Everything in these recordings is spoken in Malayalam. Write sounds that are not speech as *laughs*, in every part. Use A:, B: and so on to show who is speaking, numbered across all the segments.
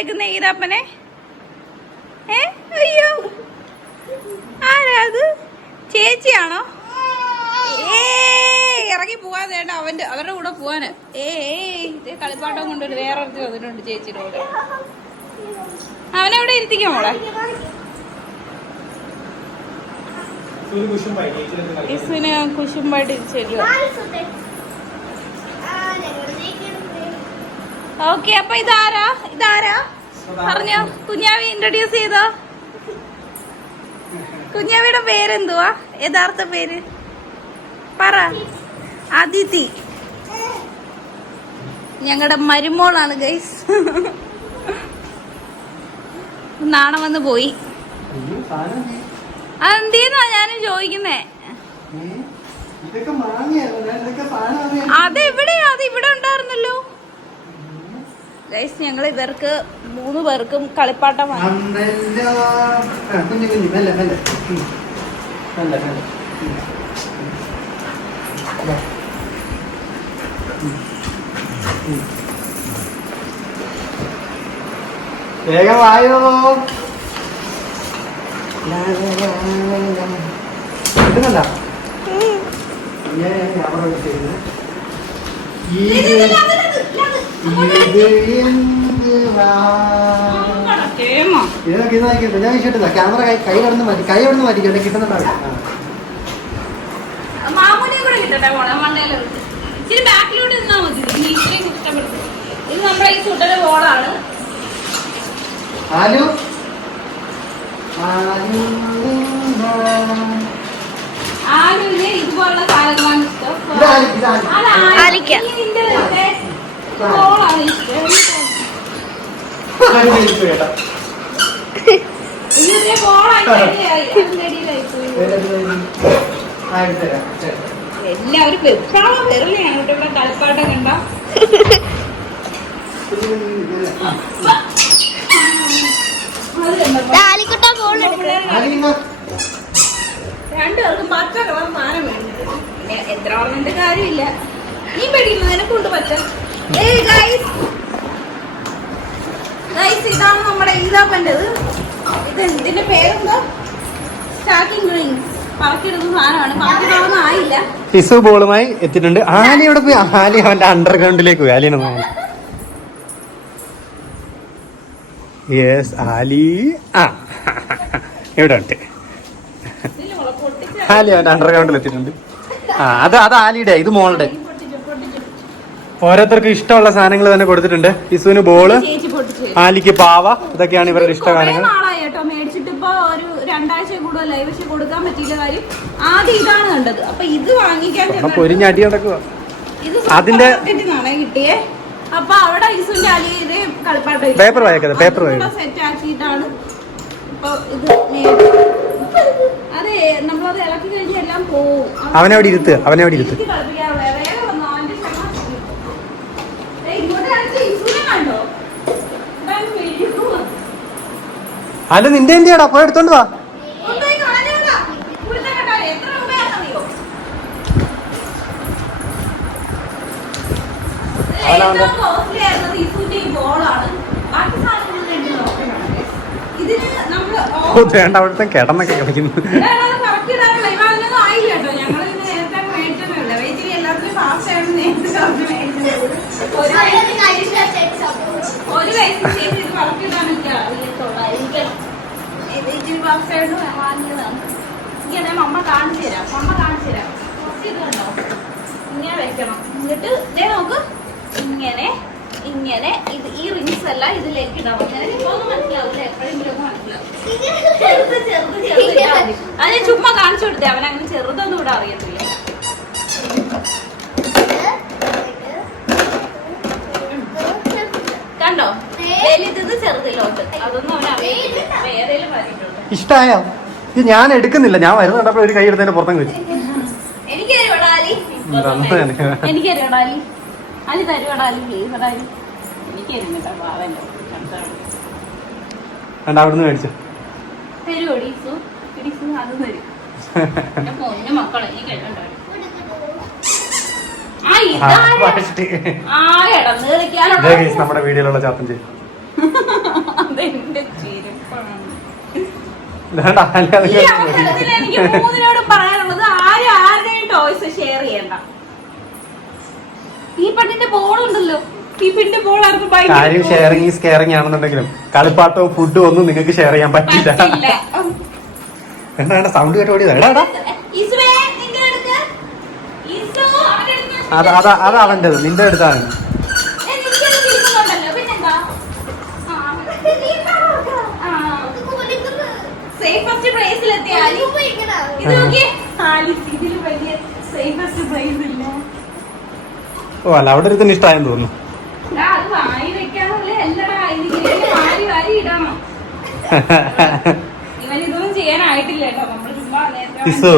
A: വെച്ചേക്കുന്ന ഈതാപ്പനെ? ഏ? അയ്യോ. ആരാ അത്? ചേച്ചിയാണോ? ഏ ഇറങ്ങി പോവാൻ വേണ്ട അവന്റെ അവരുടെ കൂടെ പോവാന്. ഏ ഇത് കളിപ്പാട്ടം കൊണ്ടൊരു വേറെ ഒരു വന്നിട്ടുണ്ട് ചേച്ചിയുടെ കൂടെ. അവനെവിടെ ഇരുത്തിക്കാം മോളെ? ഇസിനെ കുശുമ്പായിട്ട് ഇരിച്ചു ഓക്കെ അപ്പൊ ഇതാരാ? ഇതാരാ? പറഞ്ഞോ. കുഞ്ഞാവി ഇൻട്രൊഡ്യൂസ് ചെയ്തോ. കുഞ്ഞാവിയുടെ പേരെന്തുവാ? യഥാർത്ഥ പേര്? പറ. അതിഥി. ഞങ്ങളുടെ മരുമോളാണ് ഗൈസ് നാണം വന്ന് പോയി. അതെന്തീന്നാ ഞാനും ചോദിക്കുന്നേ? അതെവിടെയാ അത് ഇവിടെ ഉണ്ടായിരുന്നല്ലോ. ഗൈസ് ഞങ്ങൾ ഇവർക്ക് മൂന്ന് പേർക്കും കളിപ്പാട്ടം വാങ്ങി
B: അമ്മല്ലോ. ആ, കുഞ്ഞു കുഞ്ഞു മെല്ലെ മെല്ലെ ഉം. മെല്ലെ മെല്ലെ ഉം. ദാ. ഉം. ഉം. വേഗം വായോ കിട്ടുന്നുണ്ടോ ഞാൻ അവിടെ ഇത് എന്ത് വാ ഇതൊക്കെ ഇത് നോക്കിയിട്ട് ഞാൻ വിഷയത്തില്ല ക്യാമറ കൈ കൈ കടന്ന് മാറ്റി കൈ കടന്ന് മാറ്റി എന്നെ കിട്ടുന്നുണ്ടാവില്ല ആലു ആലു?
A: ആരുവിന് ഇതുപോലുള്ള സാധനങ്ങളാണ് ഇഷ്ടം. എല്ലാവരും വെപ്രാളം വരില്ലേ ഞങ്ങളുടെ ഇവിടെ കളിപ്പാട്ടം കണ്ട. രണ്ടുപേർക്കും പച്ച കളർ വേണ്ടിട്ട് പിന്നെ എത്ര പറഞ്ഞിട്ട് കാര്യമില്ല നീ പേടിക്കുന്നതിനെ കൊണ്ട് പറ്റ ഇതാണ് നമ്മുടെ ഈതാപ്പന്റെത് ഇത് ഇതിന്റെ പേരെന്താ? സ്റ്റാക്കിംഗ് ഡ്രിങ്ക്സ്
B: ഫിസു ബോളുമായി എത്തിയിട്ടുണ്ട്. ആലി ഇവിടെ പോയി? ആലി അവന്റെ അണ്ടർഗ്രൗണ്ടിലേക്ക് പോയി. ആലിയാണ് പോയത് യെസ് ആലി. ആ. ഇവിടെ ഉണ്ട്. ആലി അവന്റെ അണ്ടർഗ്രൗണ്ടിൽ എത്തിയിട്ടുണ്ട്. ആ അത് അത് ആലിയുടെ ഇത് മോളുടെ. ഓരോരുത്തർക്കും ഇഷ്ടമുള്ള സാധനങ്ങൾ തന്നെ കൊടുത്തിട്ടുണ്ട്.
A: ഇസുവിന് ബോൾ
B: ആലിക്ക് പാവ ഇതൊക്കെയാണ് ഇവരുടെ ഇഷ്ട
A: കാര്യങ്ങൾ
B: സാധനങ്ങൾ
A: നടക്കുക അതിന്റെ മേടിച്ചിട്ട്. വായിക്കത് കൂടുതലായി പക്ഷെ കൊടുക്കാൻ പറ്റിയില്ല കാര്യം. ആദ്യം
B: സാധനങ്ങൾ നിന്റെ എന്റെയാടാ പോയി എടുത്തോണ്ട് വാ. വേണ്ട അവിടുത്തെ കിടന്നൊക്കെ കളിക്കുന്നു.
A: ഒരു കറക്റ്റ് ഇത് fast ആയതുകൊണ്ട് വാങ്ങിയതാണ്. അമ്മ കാണിച്ചു തരാം. അമ്മ കാണിച്ചു തരാം. കുറച്ച് ഇത് ഇങ്ങനെ വെക്കണം. എന്നിട്ട് ദേ നോക്ക്. ഇങ്ങനെ ഇങ്ങനെ. ഇത് ഈ റിങ്സ് എല്ലാം ഇതിലേക്ക് ഇടാം. ചുമ്മാ കാണിച്ചു കൊടുത്തേ. അവൻ അങ്ങനെ ചെറുതൊന്നും ഇവിടെ അറിയത്തില്ല. കണ്ടോ? വലുത് ചെറുതിലോട്ട് അതൊന്നും അവൻ
B: ഇഷ്ടായോ? ഇത് ഞാൻ എടുക്കുന്നില്ല. ഞാൻ വരുന്ന കണ്ടപ്പോ ഒരു കൈ എടുത്തതിന്റെ പുറത്തങ്ങ് വെച്ചു. കണ്ട അവിടുന്ന് മേടിച്ചു. നമ്മുടെ വീഡിയോയിലുള്ള ചാത്തൻ *laughs* ചെയ്യും
A: അതെന്റെ ചെരുപ്പാണ്
B: ഇതാണ്ട് ആലി അത്
A: ഈ അവസരത്തിൽ എനിക്ക് മൂന്നിനോട് പറയാനുള്ളത് ആരും ആരുടെയും ടോയ്സ് ഷെയർ ചെയ്യണ്ട. ഈ പെണ്ണിന്റെ ബോൾ ഉണ്ടല്ലോ ഈ പെണ്ണിന്റെ ബോൾ ആർക്കും ഭയങ്കര
B: കാര്യം ഷെയറിങ് ഈസ് കെയറിങ് ആണെന്നുണ്ടെങ്കിലും കളിപ്പാട്ടവും ഫുഡും ഒന്നും നിങ്ങൾക്ക് ഷെയർ ചെയ്യാൻ പറ്റില്ല.
A: പറ്റില്ല.
B: എന്താണ് സൗണ്ട് കേട്ട് അതാ എടാ എടാ.
A: ഇസുവേ, നിന്റെ അടുത്ത്? ഇസു, അവന്റെ അടുത്ത്
B: അത് അത് അത് അവന്റെത് നിന്റെ അടുത്താണ്. ഓ അല്ല അവിടെ ഒരുത്തിന് ഇഷ്ടമായെന്ന് തോന്നുന്നു. *laughs* ഇസു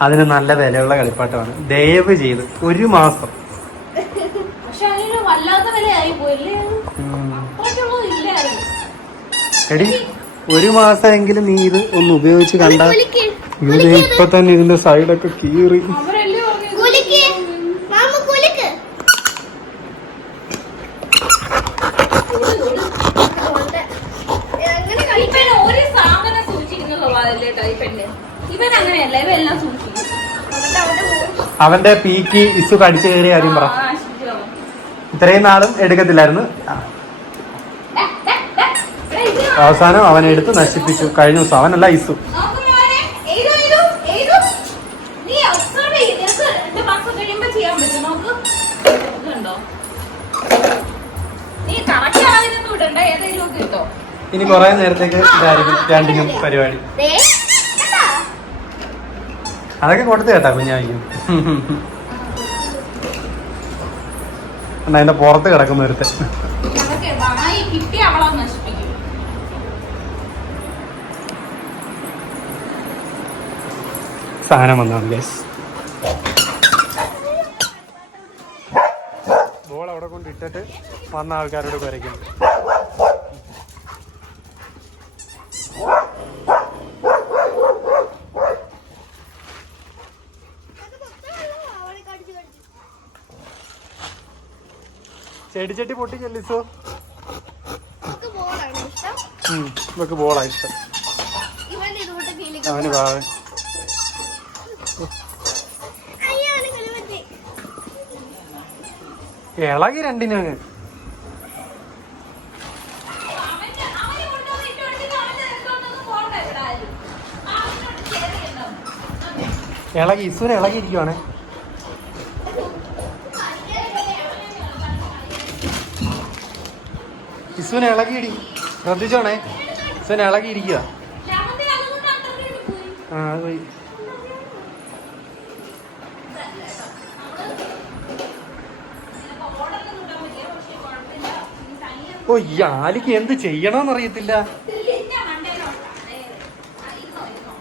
B: അതിന് നല്ല വിലയുള്ള കളിപ്പാട്ടമാണ്. ദയവ് ചെയ്ത് ഒരു മാസം. എടി ഒരു മാസമെങ്കിലും നീ ഇത് ഒന്ന് ഉപയോഗിച്ച് കണ്ട ഇപ്പൊ തന്നെ ഇതിന്റെ സൈഡൊക്കെ കീറി.
C: അവന്റെ
B: പീക്ക് ഇസു കടിച്ചു കയറിയ കാര്യം പറ. ഇത്രയും നാളും എടുക്കത്തില്ലായിരുന്നു. അവസാനം അവനെടുത്ത് നശിപ്പിച്ചു. കഴിഞ്ഞ ദിവസം അവനല്ല ഇസു. ഇനി കുറെ നേരത്തേക്ക് ഇതായിരിക്കും രണ്ടിനും പരിപാടി.
C: ദേ കണ്ടാ?
B: അതൊക്കെ കൊടുത്തു കേട്ടാ കുഞ്ഞായിരിക്കും എന്നാ അതിന്റെ പുറത്ത് കിടക്കുന്ന ഒരുത്തൻ.
A: വായി കിട്ടി അവളെ നശിപ്പിക്കും.
B: സാധനം വന്നാണ് ഗൈസ് ബോൾ അവിടെ കൊണ്ടിട്ടിട്ട് വന്ന ആൾക്കാരോട് കുരയ്ക്കും
C: അത് മൊത്തം വെള്ളമാ അവളെ കടിച്ച് കടിച്ച്.
B: ചെടിച്ചട്ടി പൊട്ടി ചെല്ലിസോ ഇവക്ക് ബോളാ ഇഷ്ടം. അവന്
C: പാവൻ
B: ഇളകി
A: രണ്ടിനങ്ങ്
B: ഇളകി ഇസുര ഇളകിയിരിക്കുവാണേ. ഇസുവിനെ ഇളകിയിടി ശ്രദ്ധിച്ചോണേ ഇസുവിനെ ഇളകിയിരിക്കുക. ആ അത് പോയി ഓ ഈ ആലിക്ക് എന്ത് ചെയ്യണമെന്ന് അറിയത്തില്ല
A: നിന്റെ മണ്ടയിലുണ്ട്. ഏ, ആ, ഇരുന്നോ, ഇരുന്നോ.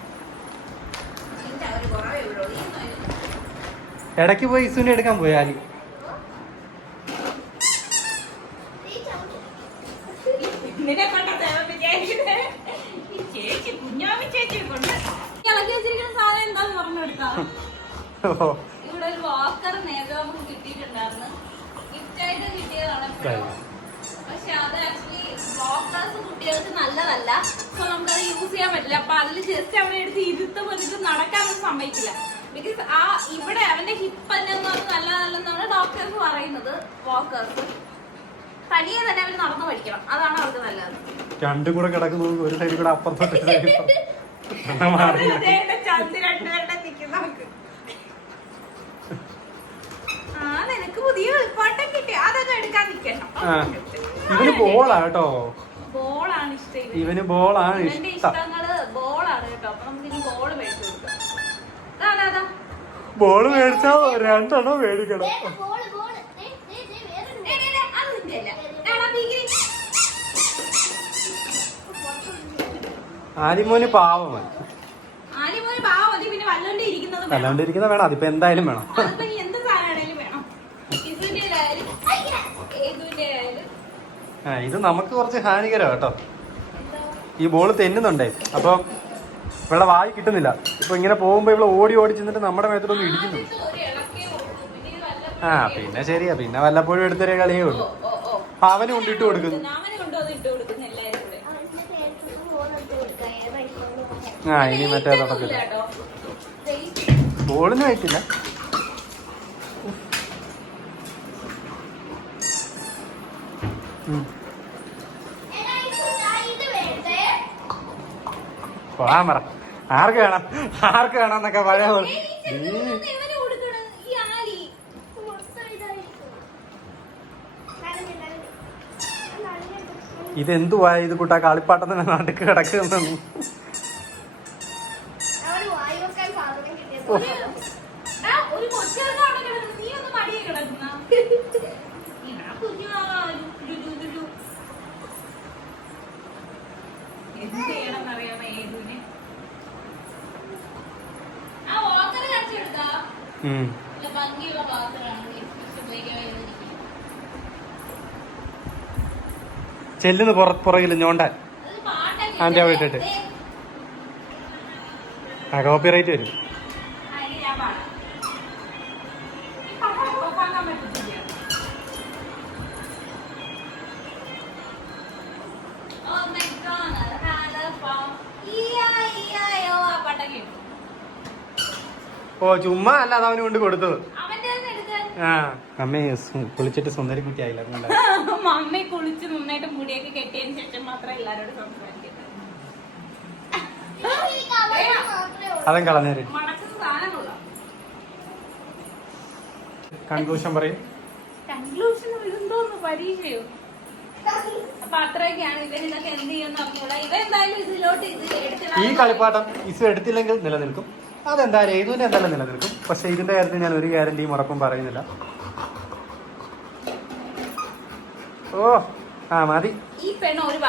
A: നിന്റെ ഒരു കുറവേ ഉള്ളൂ. ഇരുന്നോ, ഇരുന്നോ.
B: ഇടയ്ക്ക് പോയി ഇസുവിനെ എടുക്കാൻ പോയി ആലി
A: പക്ഷെ അത് ആക്ച്വലി ബ്ലോക്കേഴ്സ് കുട്ടികൾക്ക് നല്ലതല്ല. സോ നമുക്കത് യൂസ് ചെയ്യാൻ പറ്റില്ല. അപ്പൊ അതിൽ ജസ്റ്റ് അവനെ എടുത്ത് ഇരുത്ത് പതിച്ച് നടക്കാനൊന്നും സമ്മതിക്കില്ല. ബിക്കോസ് ആ ഇവിടെ അവന്റെ ഹിപ്പ് തന്നെ എന്ന് പറഞ്ഞാൽ നല്ലതല്ലെന്നാണ് ഡോക്ടേഴ്സ് പറയുന്നത് വാക്കേഴ്സ് തനിയെ തന്നെ അവർ നടന്നു പഠിക്കണം. അതാണ് അവർക്ക് നല്ലത്.
B: രണ്ടും കൂടെ കിടക്കുന്നത് ഒരു സൈഡിൽ കൂടെ അപ്പുറത്തോട്ട് ഒരു *laughs* സൈഡിൽ ഇപ്പുറം. എന്നാ മാറി
A: ചന്ത് രണ്ടുപേരുടെ നിൽക്കുന്ന നമുക്ക് ആ നിനക്ക് പുതിയ കളിപ്പാട്ടം കിട്ടി. അതൊക്കെ എടുക്കാൻ.
B: ഇവന് ബോളാ കേട്ടോ.
A: ബോളാണ് ഇഷ്ടം ഇവന്.
B: ബോളാണ് ഇഷ്ടം.
A: ബോളാണ് കേട്ടോ. അപ്പൊ നമുക്ക് ഇനി ബോൾ മേടിച്ചു കൊടുക്കാം. ബോൾ ദാ, ദാ.
B: ബോൾ മേടിച്ചാ രണ്ടെണ്ണം മേടിക്കണം.
C: ആലിമോന് പാവമാണ് അല്ലാണ്ടിരിക്കുന്ന വേണം. അതിപ്പോ എന്തായാലും വേറൊരു
A: ദേ, ദേ, ദേ, അത് നിന്റെ അല്ല. എടാ, പീക്കിരി.
B: ആലിമോന് പാവമാണ്
A: ആലിമോന് പാവം മതി, പിന്നെ വല്ലോണ്ട് ഇരിക്കുന്നത് വേണം.
B: അല്ലാണ്ട് ഇരിക്കുന്ന വേണം അതിപ്പോ എന്തായാലും വേണം
A: അതിപ്പോ ഇനി എന്ത് സാധനമാണേലും വേണം ഇസുവിന്റെ ആയാലും ഏതുവിന്റെ ആയാലും
B: ആ ഇത് നമുക്ക് കുറച്ച് ഹാനികരം കേട്ടോ. ഈ ബോൾ തെന്നുന്നുണ്ടേ. അപ്പൊ ഇവിടെ വായി കിട്ടുന്നില്ല. ഇപ്പൊ ഇങ്ങനെ പോകുമ്പോ ഇവിടെ ഓടി ഓടി ചെന്നിട്ട് നമ്മുടെ മേത്തോട്ടൊന്ന് ഇടിക്കുന്നു. ആ പിന്നെ ശരിയാ. പിന്നെ വല്ലപ്പോഴും എടുത്തൊരു കളിയേ ഉള്ളൂ. അവന്
A: കൊണ്ടുവന്ന് ഇട്ട് കൊടുക്കുന്നു. ആ ഇനി
C: മറ്റേ എനിക്ക് ബോളിന് എടുത്ത് കൊടുക്കാം ഏതാ ഇഷ്ടം എന്ന് നോക്കാം.
B: ആ ഇനി മറ്റേ
A: വെയിറ്റ്
B: തുടക്കത്തില്ല
A: ഒന്നുമില്ല കേട്ടോ. വെയിറ്റ്
B: ബോളിന് വെയിറ്റില്ല ഉം.
C: എടാ, ഇത് ഇതാ, ഇത് വേണ്ടേ?
B: പോകാൻ പറ. ആർക്ക് വേണം? ആർക്ക് വേണം എന്നൊക്കെ പഴയ. ഇതെന്തുവാ ഇത് കൂട്ടാ കളിപ്പാട്ടത്തിന് നടുക്ക് കിടക്കുന്നു
A: ഒരു കൊച്ചു കിടക്കുന്ന. നീ ഒന്ന് മടിയെ കിടക്കുന്ന. കുഞ്ഞാ, എന്ത് ഏതുവിന്? ആ ഭംഗിയുള്ള പാത്രമാണ്
B: ചെല്ലുന്നു പുറ പുറകിൽ ഞോണ്ടാൻ ആന്റെ അവിടെ
A: ഇട്ടേ.
B: ഇട്ടിട്ട്. ആ കോപ്പിറൈറ്റ് വരും ഓ ചുമ്മാ അല്ല അതവന് അവന് കൊണ്ട് കൊടുത്തത്. ആ. അമ്മേ കുളിച്ചിട്ട് സുന്ദരി കുട്ടിയായില്ല അതുകൊണ്ടാ.
A: മമ്മി കുളിച്ച് നന്നായിട്ട് മുടിയൊക്കെ കെട്ടിയതിന് ശേഷം മാത്രം എല്ലാരോടും സംസാരിക്കുന്നത്
B: അതും കളഞ്ഞേര് കൺക്ലൂഷൻ പറയും.
A: കൺക്ലൂഷൻ എന്തോന്ന് പരീക്ഷയോ?
B: ഈ കളിപ്പാട്ടം ഇസു എടുത്തില്ലെങ്കിൽ നിലനിൽക്കും. അതെന്തായാലും ഏതുവിന്റെ എന്തായാലും നിലനിൽക്കും. പക്ഷേ ഇതിന്റെ കാര്യത്തിൽ ഞാൻ ഒരു ഗ്യാരണ്ടിയും ഉറപ്പും പറയുന്നില്ല. ഓ ആ മതി.
A: ഈ പെണ്ണ് ഒരു